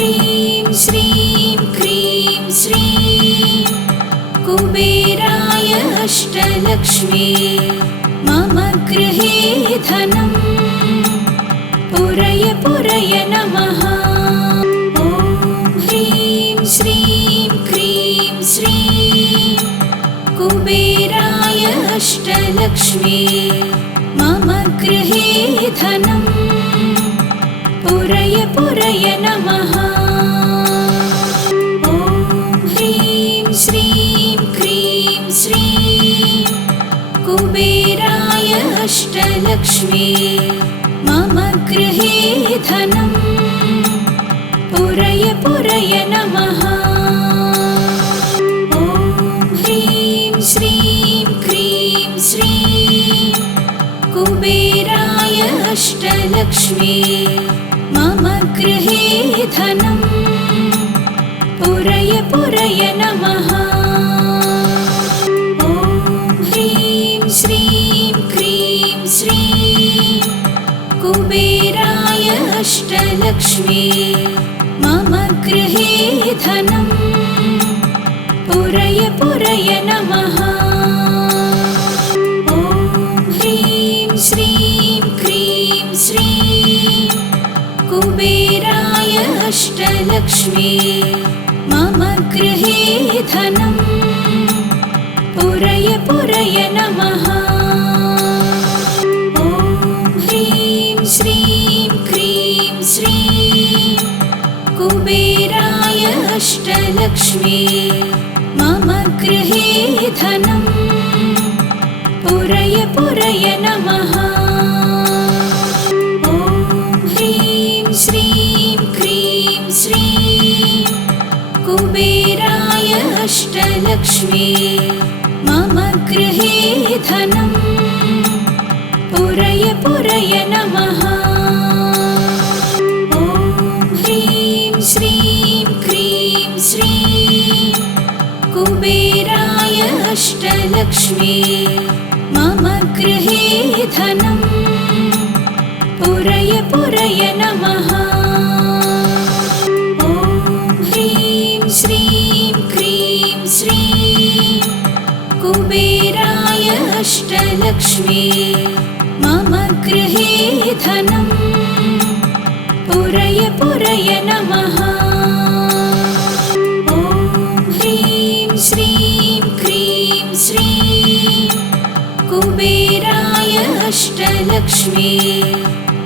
ह्रीं श्रीं क्रीं श्रीं कुबेराय अष्टलक्ष्मी मम गृहे धनं पुरय पुरय नमः। ॐ ह्रीं श्रीं क्रीं श्रीं कुबेराय अष्टलक्ष्मी मम गृहे धनं पुरय पुरय नमः। ॐ ह्रीं श्रीं क्रीं श्रीं कुबेराय अष्टलक्ष्मी मम गृहे धनं पुरय पुरय नमः। ॐ ह्रीं श्रीं क्रीं श्रीं कुबेराय अष्टलक्ष्मी मम गृहे धनं पुरय पुरय नमः। ॐ ह्रीं श्रीं क्रीं श्रीं कुबेराय अष्टलक्ष्मी मम गृहे धनं पुरय पुरय नमः। ॐ ह्रीं श्रीं क्रीं श्रीं कुबेराय अष्टलक्ष्मी मम गृहे धनं पुरय पुरय नमः। ॐ ह्रीं श्रीं क्रीं श्रीं कुबेराय अष्टलक्ष्मी मम गृहे धनं पुरय पुरय नमः। ॐ ह्रीं श्रीं क्रीं श्रीं कुबेराय अष्टलक्ष्मी मम गृहे धनं पुरय पुरय नमः। ॐ ह्रीं श्रीं क्रीं श्रीं कुबेराय अष्टलक्ष्मी मम गृहे धनं पुरय पुरय नमः। ॐ ह्रीं श्रीं क्रीं श्रीं कुबेराय अष्टलक्ष्मी मम गृहे धनं पुरय पुरय नमः। ॐ ह्रीं श्रीं क्रीं श्रीं कुबेराय अष्टलक्ष्मी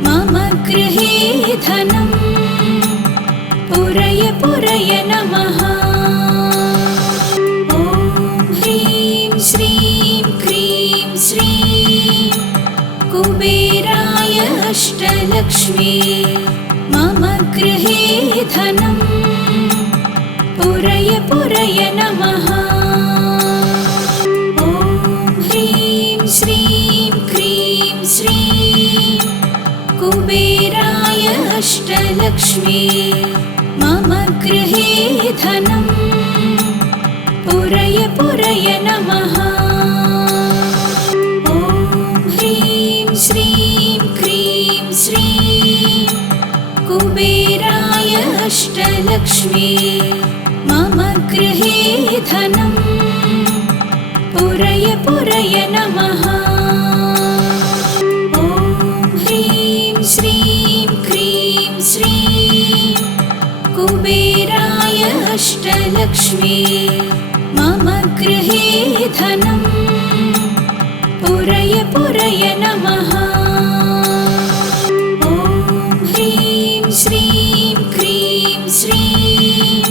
मम गृहे धनं पुरय पुरय नमः। ॐ ह्रीं श्रीं क्रीं श्रीं कुबेराय अष्टलक्ष्मी मम गृहे धनं पुरय पुरय नमः। ॐ ह्रीं श्रीं क्रीं श्रीं कुबेराय अष्टलक्ष्मी मम गृहे धनं पुरय पुरय नमः। ॐ ह्रीं श्रीं क्रीं श्रीं कुबेराय अष्टलक्ष्मी मम गृहे धनं पुरय पुरय नमः। ॐ ह्रीं श्रीं क्रीं श्रीं कुबेराय अष्टलक्ष्मी मम गृहे धनं पुरय पुरय नमः। ॐ ह्रीं श्रीं क्रीं श्रीं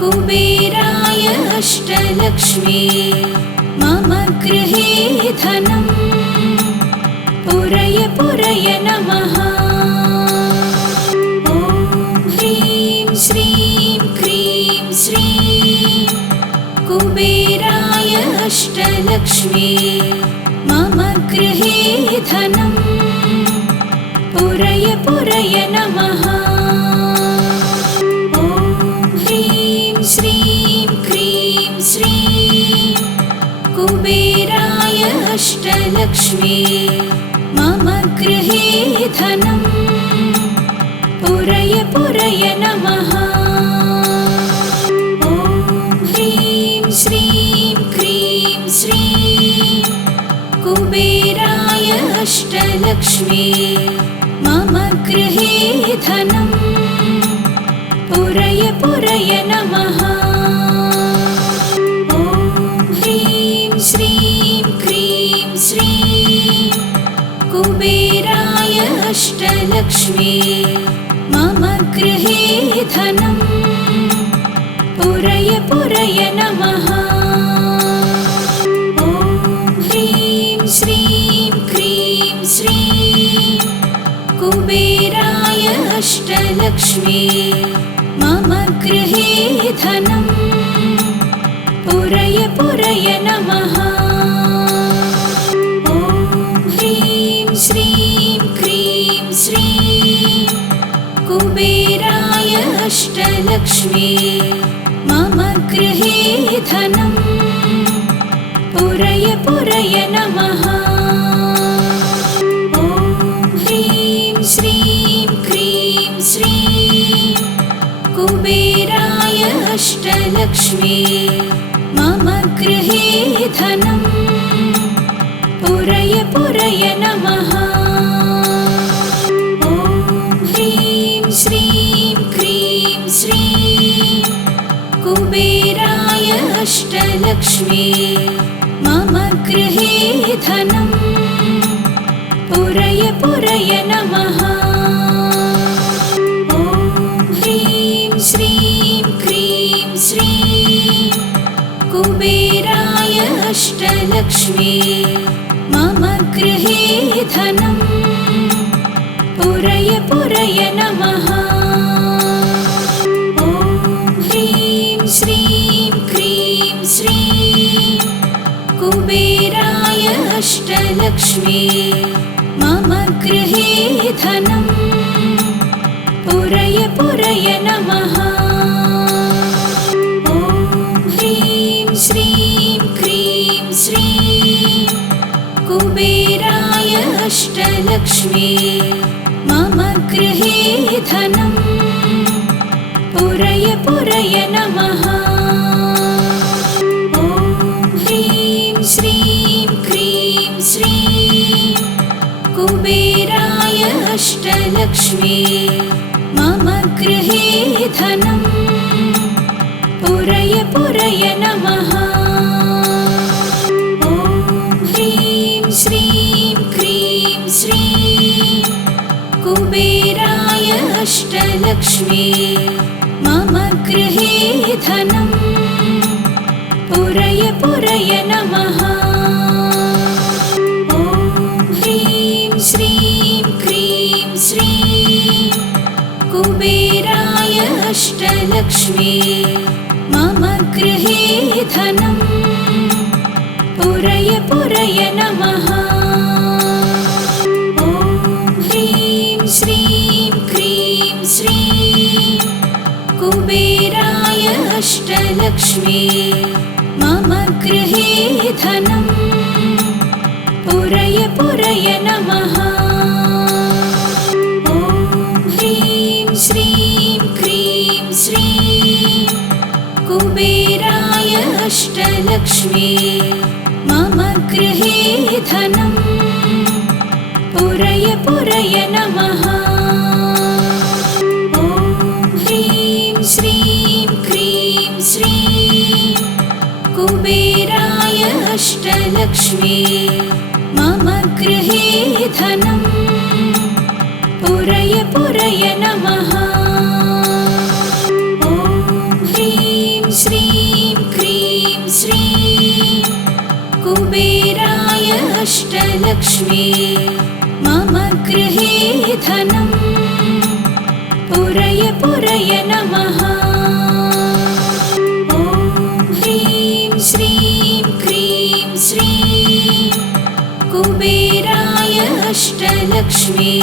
कुबेराय अष्टलक्ष्मी मम गृहे धनं पुरय पुरय नमः। ॐ ह्रीं श्रीं क्रीं श्रीं कुबेराय अष्टलक्ष्मी मम गृहे धनं पुरय पुरय नमः। ॐ ह्रीं श्रीं क्रीं श्रीं कुबेराय अष्टलक्ष्मी मम गृहे धनं पुरय पुरय नमः। ॐ ह्रीं श्रीं क्रीं श्रीं कुबेराय अष्टलक्ष्मी मम गृहे धनम् पुरय पुरय नमः। ॐ ह्रीं श्रीं क्रीं श्रीं कुबेराय अष्टलक्ष्मी मम गृहे धनम् पुरय पुरय नमः। ॐ ह्रीं श्रीं क्रीं श्रीं कुबेराय अष्टलक्ष्मी मम गृहे धनम् पुरय पुरय नमः। ॐ ह्रीं श्रीं क्रीं श्रीं कुबेराय अष्टलक्ष्मी मम गृहे धनम् पुरय पुरय नमः। ॐ ह्रीं श्रीं क्रीं श्रीं कुबेराय अष्टलक्ष्मी मम गृहे धनम् पुरय पुरय नमः। ॐ ह्रीं श्रीं क्रीं श्रीं कुबेराय अष्टलक्ष्मी मम गृहे धनम् पुरय पुरय नमः। ॐ ह्रीं श्रीं क्रीं श्रीं कुबेराय अष्टलक्ष्मी मम गृहे धनम् पुरय पुरय नमः। ॐ ह्रीं श्रीं क्रीं श्रीं कुबेराय अष्टलक्ष्मी मम गृहे धनम् पुरय पुरय नमः। ॐ ह्रीं श्रीं क्रीं श्रीं कुबेराय अष्टलक्ष्मी मम गृहे धनम् पुरय पुरय नमः। ॐ ह्रीं श्रीं क्रीं श्रीं कुबेराय अष्टलक्ष्मी मम गृहे धनम् पुरय पुरय नमः। ॐ ह्रीं श्रीं क्रीं श्रीं कुबेराय अष्टलक्ष्मी मम गृहे धनम् पुरय पुरय नमः। ॐ ह्रीं श्रीं क्रीं श्रीं कुबेराय अष्टलक्ष्मी मम गृहे धनम् पुरय पुरय नमः। ॐ ह्रीं श्रीं क्रीं श्रीं कुबेराय अष्टलक्ष्मी मम गृहे धनम् पुरय पुरय नमः। ॐ ह्रीं श्रीं क्रीं श्रीं कुबेराय अष्टलक्ष्मी मम गृहे धनम् पुरय पुरय नमः। ॐ ह्रीं श्रीं क्रीं श्रीं कुबेराय अष्टलक्ष्मी मम गृहे धनम् पुरय पुरय नमः। ॐ ह्रीं श्रीं क्रीं श्रीं कुबेराय अष्टलक्ष्मी मम गृहे धनम् पुरय पुरय नमः। ॐ ह्रीं श्रीं क्रीं श्रीं कुबेराय अष्टलक्ष्मी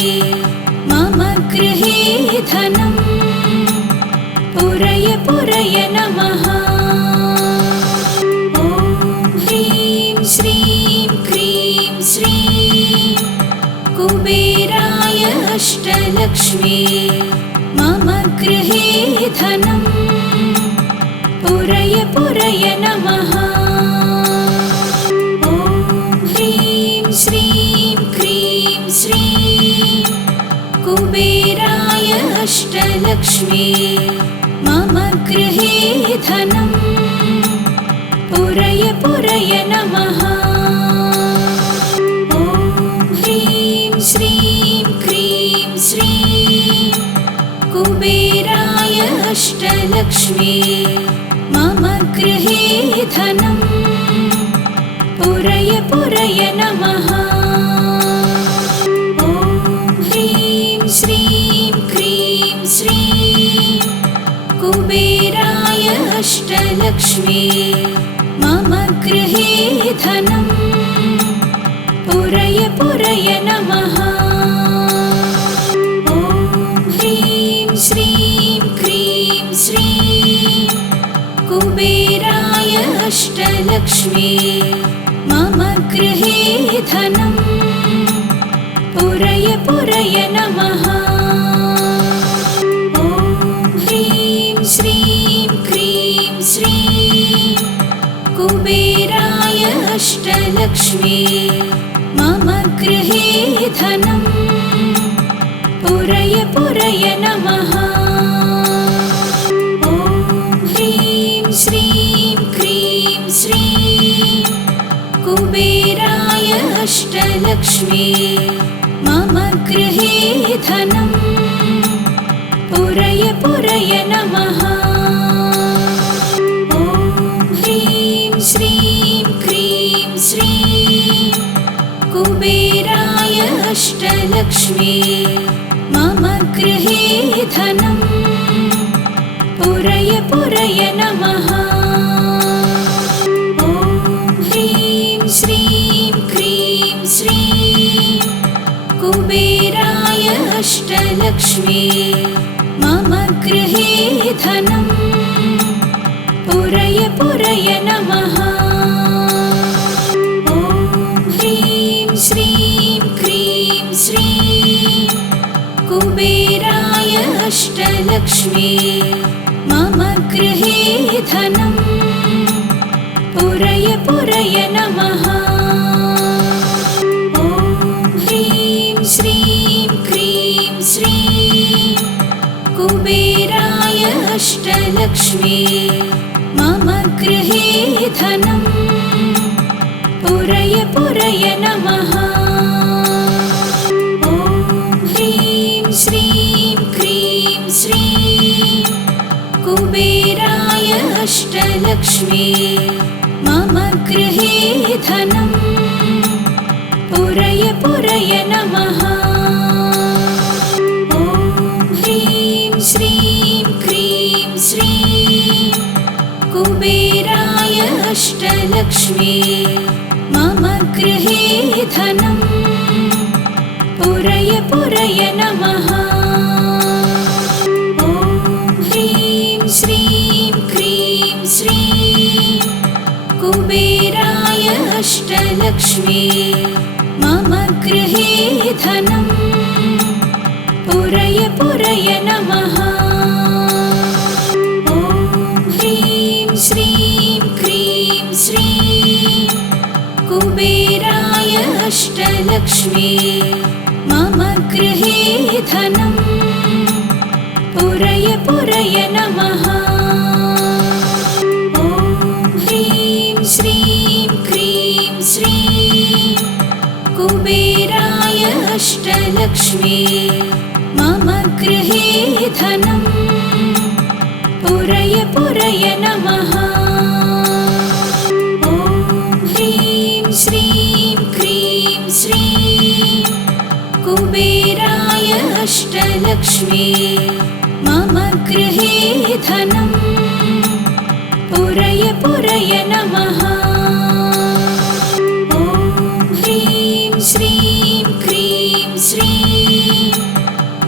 मम गृहे धनम् पुरय पुरय नमः। ॐ ह्रीं श्रीं क्रीं श्रीं कुबेराय अष्टलक्ष्मी मम गृहे धनं पुरय पुरय नमः। ॐ ह्रीं श्रीं क्रीं श्रीं कुबेराय अष्टलक्ष्मी मम गृहे धनं पुरय पुरय नमः। ॐ ह्रीं श्रीं क्रीं श्रीं कुबेराय अष्टलक्ष्मी मम गृहे धनं पुरय पुरय नमः। ॐ ह्रीं श्रीं क्रीं श्रीं कुबेराय अष्टलक्ष्मी मम गृहे धनं पुरय पुरय नमः। ॐ ह्रीं श्रीं क्रीं श्रीं कुबेराय अष्टलक्ष्मी मम गृहे धनं पुरय पुरय नमः। ॐ ह्रीं श्रीं क्रीं श्रीं कुबेराय अष्टलक्ष्मी मम गृहे धनं पुरय पुरय नमः। ॐ ह्रीं श्रीं क्रीं श्रीं कुबेराय अष्टलक्ष्मी मम गृहे धनं पुरय पुरय नमः। ॐ ह्रीं श्रीं क्रीं श्रीं कुबेराय अष्टलक्ष्मी मम गृहे धनं पुरय पुरय नमः। ॐ ह्रीं श्रीं क्रीं श्रीं कुबेराय अष्टलक्ष्मी मम गृहे धनं पुरय पुरय नमः। ॐ ह्रीं श्रीं क्रीं श्रीं कुबेराय अष्टलक्ष्मी मम गृहे धनं पुरय पुरय नमः। ॐ ह्रीं श्रीं क्रीं श्रीं कुबेराय अष्टलक्ष्मी मम गृहे धनं पुरय पुरय नमः। ॐ ह्रीं श्रीं क्रीं श्रीं कुबेराय अष्टलक्ष्मी मम गृहे धनं पुरय पुरय नमः। ॐ ह्रीं श्रीं क्रीं श्रीं कुबेराय अष्टलक्ष्मी मम गृहे धनं पुरय पुरय नमः। ॐ ह्रीं श्रीं क्रीं श्रीं कुबेराय अष्टलक्ष्मी मम गृहे धनं पुरय पुरय नमः। ॐ ह्रीं श्रीं क्रीं श्रीं कुबेराय अष्टलक्ष्मी मम गृहे धनं पुरय पुरय नमः। ॐ ह्रीं श्रीं क्रीं श्रीं कुबेराय अष्टलक्ष्मी मम गृहे धनं पुरय पुरय नमः। ॐ ह्रीं श्रीं क्रीं श्रीं कुबेराय अष्टलक्ष्मी मम गृहे धनं पुरय पुरय नमः। ॐ ह्रीं श्रीं क्रीं श्रीं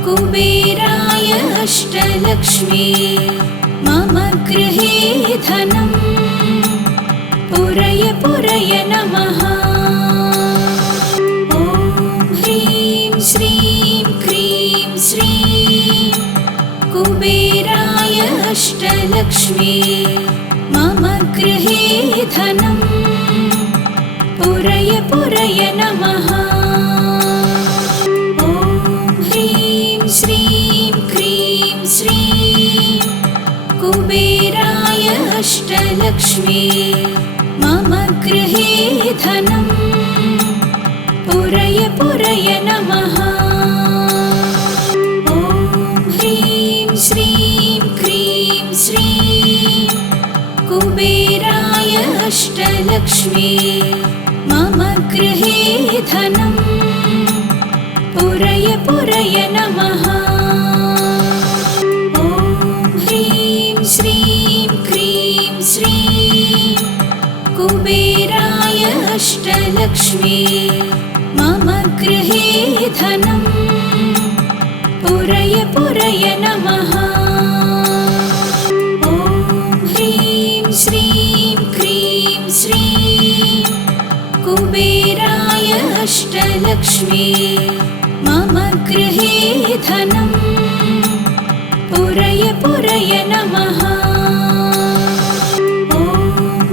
कुबेराय अष्टलक्ष्मी मम गृहे धनं पुरय पुरय नमः। ॐ ह्रीं श्रीं क्रीं श्रीं कुबेराय अष्टलक्ष्मी मम गृहे धनम् पुरय पुरय नमः। ॐ ह्रीं श्रीं क्रीं श्रीं कुबेराय अष्टलक्ष्मी मम गृहे धनम् पुरय पुरय नमः। ॐ ह्रीं श्रीं क्रीं श्रीं कुबेराय अष्टलक्ष्मी मम गृहे धनम् पुरय पुरय नमः। ॐ ह्रीं श्रीं क्रीं श्रीं कुबेराय अष्टलक्ष्मी मम गृहे धनम् पुरय पुरय नमः। ॐ ह्रीं श्रीं क्रीं श्रीं कुबेराय अष्टलक्ष्मी मम गृहे धनम् पुरय पुरय नमः। ॐ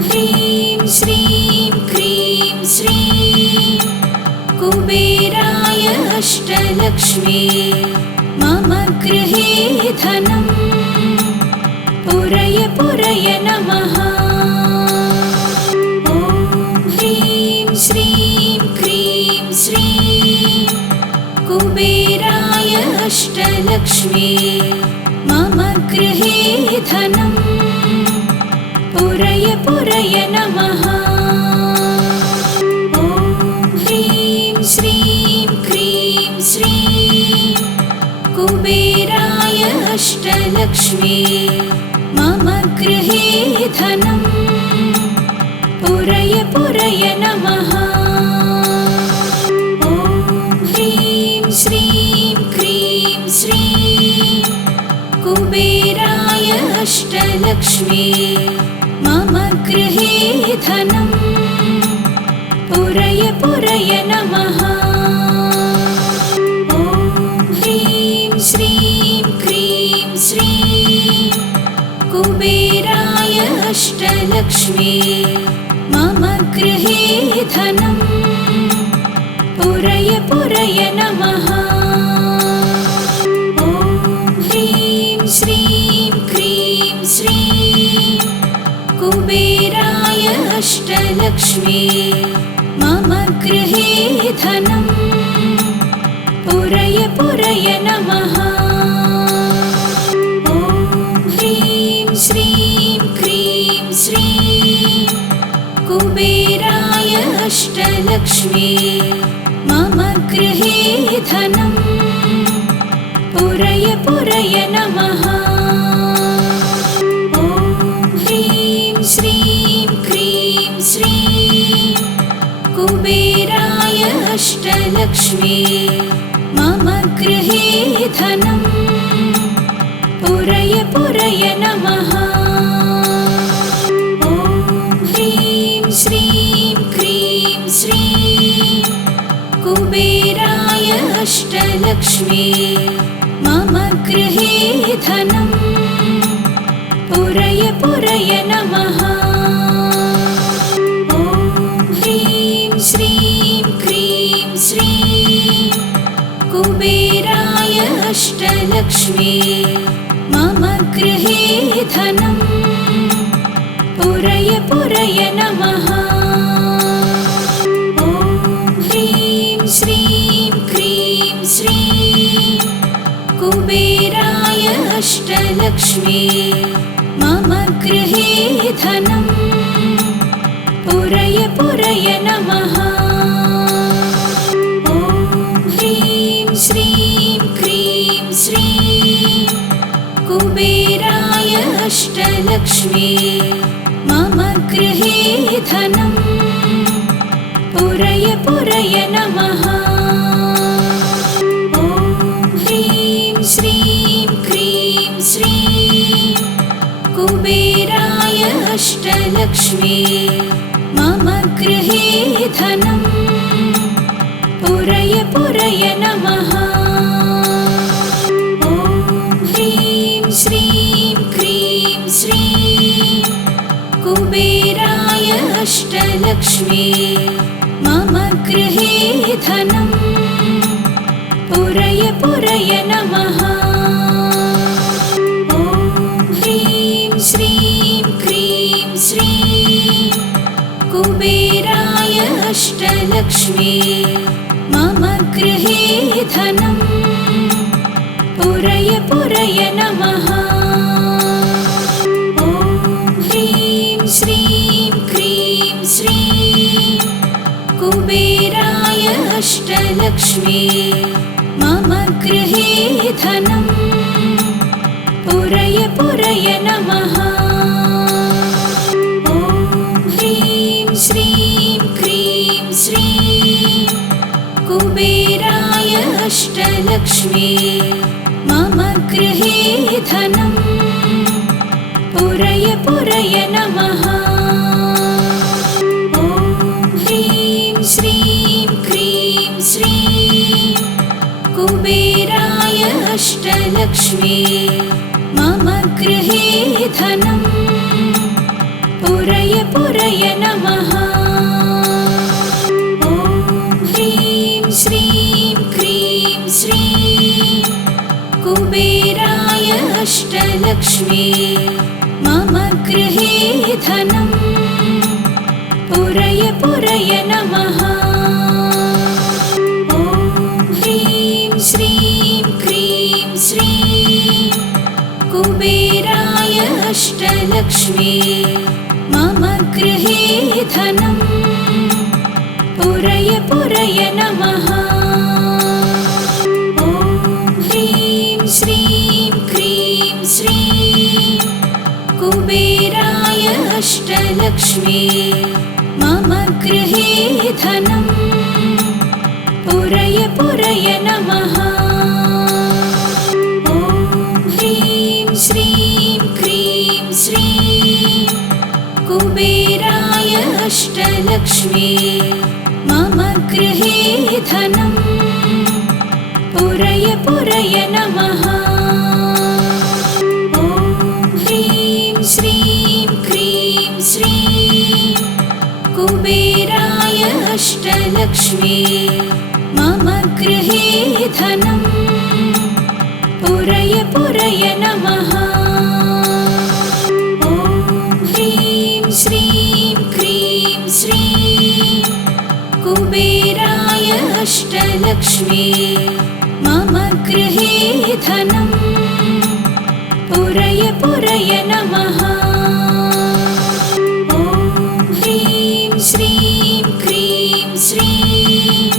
ह्रीं श्रीं क्रीं श्रीं कुबेराय अष्टलक्ष्मी मम गृहे धनम् पुरय पुरय नमः। ॐ ह्रीं श्रीं क्रीं श्रीं कुबेराय अष्टलक्ष्मी मम गृहे धनम् पुरय पुरय नमः। ॐ ह्रीं श्रीं क्रीं श्रीं कुबेराय अष्टलक्ष्मी मम गृहे धनम् पुरय पुरय नमः। ॐ ह्रीं श्रीं क्रीं श्रीं कुबेराय अष्टलक्ष्मी मम गृहे धनम् पुरय पुरय नमः। ॐ ह्रीं श्रीं क्रीं श्रीं कुबेराय अष्टलक्ष्मी मम गृहे धनम् पुरय पुरय नमः। ॐ ह्रीं श्रीं क्रीं श्रीं कुबेराय अष्टलक्ष्मी मम गृहे धनम् पुरय पुरय नमः। ॐ ह्रीं श्रीं क्रीं श्रीं कुबेराय अष्टलक्ष्मी मम गृहे धनम् पुरय पुरय नमः। ॐ ह्रीं श्रीं क्रीं श्रीं कुबेराय अष्टलक्ष्मी मम गृहे धनम् पुरय पुरय नमः। ॐ ह्रीं श्रीं क्रीं श्रीं कुबेराय अष्टलक्ष्मी मम गृहे धनम् पुरय पुरय नमः। ॐ ह्रीं श्रीं क्रीं श्रीं कुबेराय अष्टलक्ष्मी मम गृहे धनम् पुरय पुरय नमः। ॐ ह्रीं श्रीं क्रीं श्रीं कुबेराय अष्टलक्ष्मी मम गृहे धनम् पुरय पुरय नमः। ॐ ह्रीं श्रीं क्रीं श्रीं कुबेराय अष्टलक्ष्मी मम गृहे धनम् पुरय पुरय नमः। ॐ ह्रीं श्रीं क्रीं श्रीं कुबेराय अष्टलक्ष्मी मम गृहे धनम् पुरय पुरय नमः। ॐ ह्रीं श्रीं क्रीं श्रीं कुबेराय अष्टलक्ष्मी मम गृहे धनं पुरय पुरय नमः। ॐ ह्रीं श्रीं क्रीं श्रीं कुबेराय अष्टलक्ष्मी मम गृहे धनं पुरय पुरय नमः। ॐ ह्रीं श्रीं क्रीं श्रीं कुबेराय अष्टलक्ष्मी मम गृहे धनं पुरय पुरय नमः। ॐ ह्रीं श्रीं क्रीं श्रीं कुबेराय अष्टलक्ष्मी मम गृहे धनं पुरय पुरय नमः। ॐ ह्रीं श्रीं क्रीं श्रीं कुबेराय अष्टलक्ष्मी मम गृहे धनं पुरय पुरय नमः। ॐ ह्रीं श्रीं क्रीं श्रीं कुबेराय अष्टलक्ष्मी मम गृहे धनं पुरय पुरय नमः। ॐ ह्रीं श्रीं क्रीं श्रीं कुबेराय अष्टलक्ष्मी मम गृहे धनं पुरय पुरय नमः। ॐ ह्रीं श्रीं क्रीं श्रीं कुबेराय अष्टलक्ष्मी मम गृहे धनं पुरय पुरय नमः। ॐ ह्रीं श्रीं क्रीं श्रीं कुबेराय अष्टलक्ष्मी मम गृहे धनं पुरय पुरय नमः। ॐ ह्रीं श्रीं क्रीं श्रीं कुबेराय अष्टलक्ष्मी मम गृहे धनं पुरय पुरय नमः। ॐ ह्रीं श्रीं क्रीं श्रीं कुबेराय अष्टलक्ष्मी मम गृहे धनं पुरय पुरय नमः। ॐ ह्रीं श्रीं क्रीं श्रीं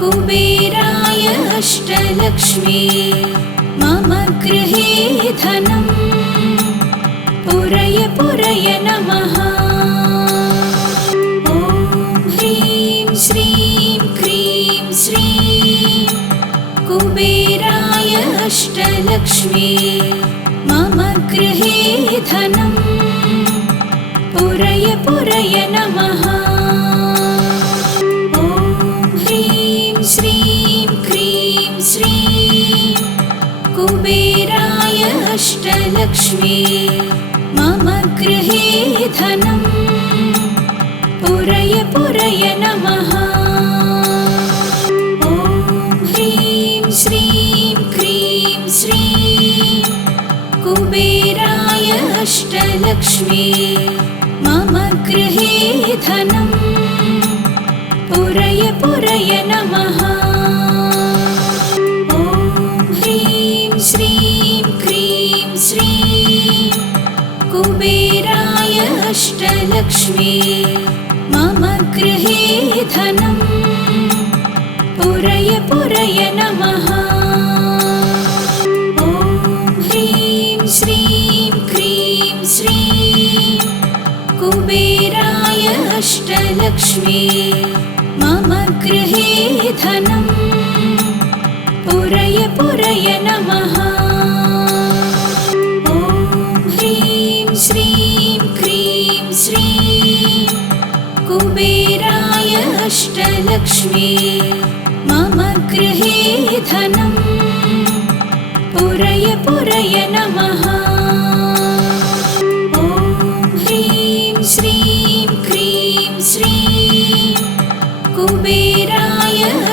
कुबेराय अष्टलक्ष्मी मम गृहे धनं पुरय पुरय नमः। ॐ ह्रीं श्रीं क्रीं श्रीं कुबेराय अष्टलक्ष्मी मम गृहे धनं पुरय पुरय नमः। ॐ ह्रीं श्रीं क्रीं श्रीं कुबेराय अष्टलक्ष्मी मम गृहे धनं पुरय पुरय नमः। ॐ ह्रीं श्रीं क्रीं श्रीं कुबेराय अष्टलक्ष्मी मम गृहे धनं पुरय पुरय नमः। ॐ ह्रीं श्रीं क्रीं श्रीं कुबेराय अष्टलक्ष्मी मम गृहे धनं पुरय पुरय नमः। ॐ ह्रीं श्रीं क्रीं श्रीं कुबेराय अष्टलक्ष्मी मम गृहे धनं पुरय पुरय नमः। ॐ ह्रीं श्रीं क्रीं श्रीं कुबेराय अष्टलक्ष्मी मम गृहे धनं पुरय पुरय नमः।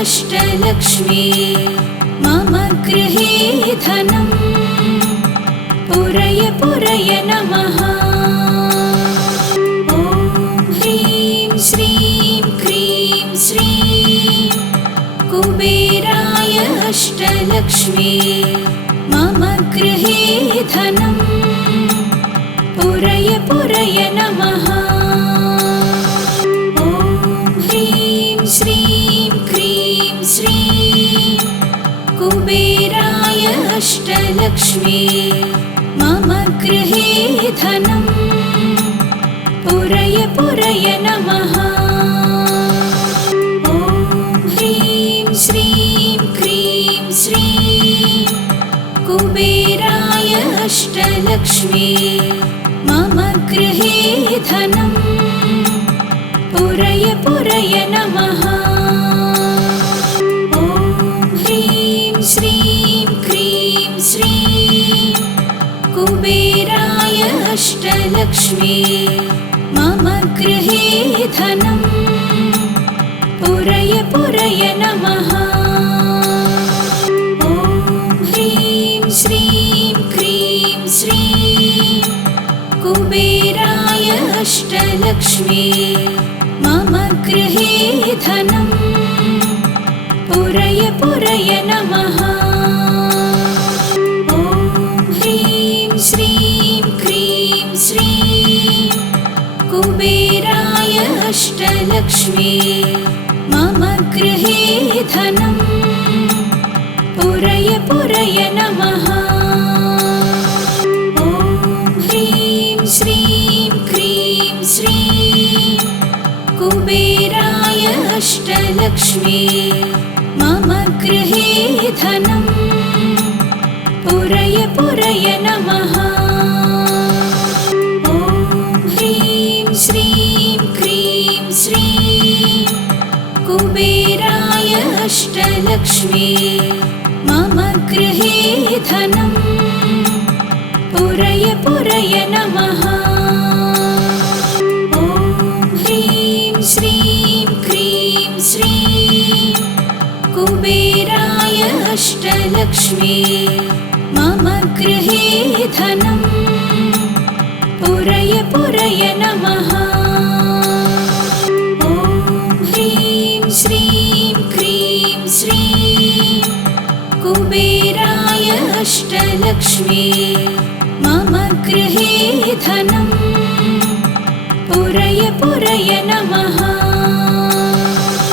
अष्टलक्ष्मी मम गृहे धनं पुरय पुरय नमः। ॐ ह्रीं श्रीं क्रीं श्रीं कुबेराय अष्टलक्ष्मी मम गृहे धनं पुरय पुरय नमः। ॐ ह्रीं श्रीं क्रीं श्रीं कुबेराय अष्टलक्ष्मी मम गृहे धनं पुरय पुरय नमः। ॐ ह्रीं श्रीं क्रीं श्रीं कुबेराय अष्टलक्ष्मी मम गृहे धनं पुरय पुरय नमः। ॐ ह्रीं श्रीं क्रीं श्रीं कुबेराय अष्टलक्ष्मी मम गृहे धनं पुरय पुरय नमः। ॐ ह्रीं श्रीं क्रीं श्रीं कुबेराय अष्टलक्ष्मी मम गृहे धनं पुरय पुरय नमः। ॐ ह्रीं श्रीं क्रीं श्रीं कुबेराय अष्टलक्ष्मी मम गृहे धनं पुरय पुरय नमः। ॐ ह्रीं श्रीं क्रीं श्रीं कुबेराय अष्टलक्ष्मी मम गृहे धनं पुरय पुरय नमः। ॐ ह्रीं श्रीं क्रीं श्रीं कुबेराय अष्टलक्ष्मी मम गृहे धनं पुरय पुरय नमः। ॐ ह्रीं श्रीं क्रीं श्रीं कुबेराय अष्टलक्ष्मी मम गृहे धनं पुरय पुरय नमः। ॐ ह्रीं श्रीं क्रीं श्रीं कुबेराय अष्टलक्ष्मी मम गृहे धनं पुरय पुरय नमः।